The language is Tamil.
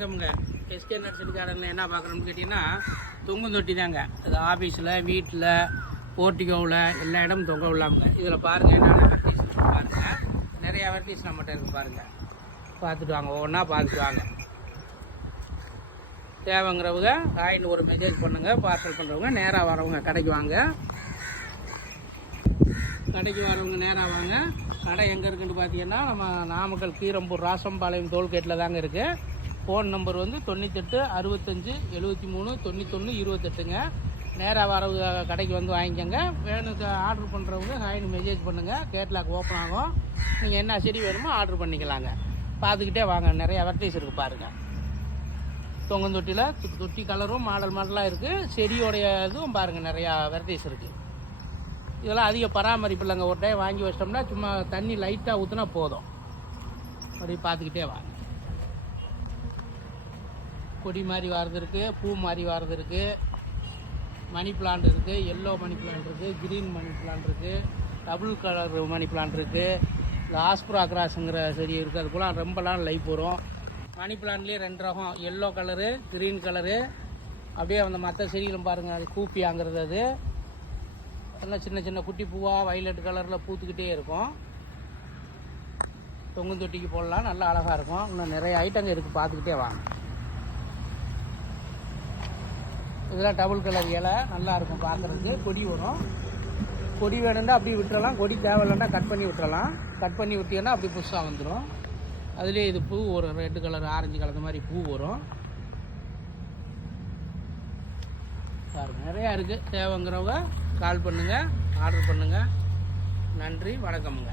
வணக்கம்ங்க. எஸ்கே நர்சரி கார்டனில் என்ன பார்க்குறோம்னு கேட்டிங்கன்னா தொங்கும் தொட்டி தாங்க அது ஆஃபீஸில் வீட்டில் போர்ட்டிகோவில் எல்லா இடமும் தொங்க விடலாமுங்க இதில் பாருங்கள் என்னென்ன வெரைட்டிஸ் பாருங்கள் நிறைய வெரைட்டிஸ் நம்மகிட்ட இருக்குது பாருங்கள் பார்த்துட்டு வாங்க ஒவ்வொன்றா பார்த்துட்டு வாங்க. தேவைங்கிறவங்க காயின் ஒரு மெசேஜ் பண்ணுங்கள் பார்சல் பண்ணுறவங்க நேராக வரவங்க கடைக்கு வாங்க. கடைக்கு வரவங்க நேராக வாங்க. கடை எங்கே இருக்குன்னு பார்த்தீங்கன்னா நம்ம நாமக்கல் கீரம்பூர் ராசம்பாளையம் டோல்கேட்டில் தாங்க இருக்குது ஃபோன் நம்பர் வந்து தொண்ணூத்தெட்டு அறுபத்தஞ்சு எழுபத்தி மூணு தொண்ணூத்தொன்று இருபத்தெட்டுங்க. நேராக வரவு கடைக்கு வந்து வாங்கிக்கோங்க. வேணுக்கு ஆர்டர் பண்ணுறவங்க ஹாய்னு மெசேஜ் பண்ணுங்கள் கேட்லாக் ஓப்பன் ஆகும். நீங்கள் என்ன செடி வேணுமோ ஆர்டர் பண்ணிக்கலாங்க. பார்த்துக்கிட்டே வாங்க. நிறைய வெரைட்டிஸ் இருக்குது பாருங்கள் தொங்கந்தொட்டியில் தொட்டி கலரும் மாடல் மாடலாக இருக்குது செடியோடைய இதுவும் பாருங்கள் நிறையா வெரைட்டிஸ் இருக்குது இதெல்லாம் அதிக பராமரிப்பு இல்லைங்க ஒரு டைம் வாங்கி வச்சிட்டோம்னா சும்மா தண்ணி லைட்டாக ஊற்றினா போதும். அப்படி பார்த்துக்கிட்டே வாங்க. கொடி மாதிரி வர்றது இருக்குது பூ மாதிரி வர்றது இருக்குது மணி பிளான்ட் இருக்குது எல்லோ மணி பிளான்ட் இருக்குது க்ரீன் மணி பிளான்ட் இருக்குது டபுள் கலர் மணி பிளான்ட் இருக்குது இந்த ஆஸ்ப்ரா கிராஸுங்கிற செடி இருக்குது அது போல் ரொம்பலாம் லைஃப் வரும். மணி பிளான்ட்லேயே ரெண்டு ரகம். எல்லோ கலரு க்ரீன் கலரு அப்படியே அந்த மற்ற செடிகளும் பாருங்கள் அது கூப்பியாங்கிறது அது. எல்லாம் சின்ன சின்ன குட்டி பூவாக வைலட் கலரில் பூத்துக்கிட்டே இருக்கும். தொங்கும் தொட்டிக்கு போடலாம். நல்லா அழகாக இருக்கும். இன்னும் நிறைய ஐட்டங்க இருக்குது பார்த்துக்கிட்டே வாங்க. இதெல்லாம் டபுள் கலர் இலை நல்லா இருக்கும் பார்க்குறதுக்கு. கொடி வரும். கொடி வேணும்னா அப்படி விட்டுறலாம். கொடி தேவையில்லைன்னா கட் பண்ணி விட்டுறலாம். கட் பண்ணி விட்டிங்கன்னா அப்படி புதுசாக வந்துடும் அதுலேயே இது பூ வரும் ரெட்டு கலர் ஆரஞ்சு கலர் மாதிரி பூ வரும். நிறையா இருக்குது தேவைங்கிறவங்க கால் பண்ணுங்கள் ஆர்டர் பண்ணுங்கள் நன்றி வணக்கமுங்க.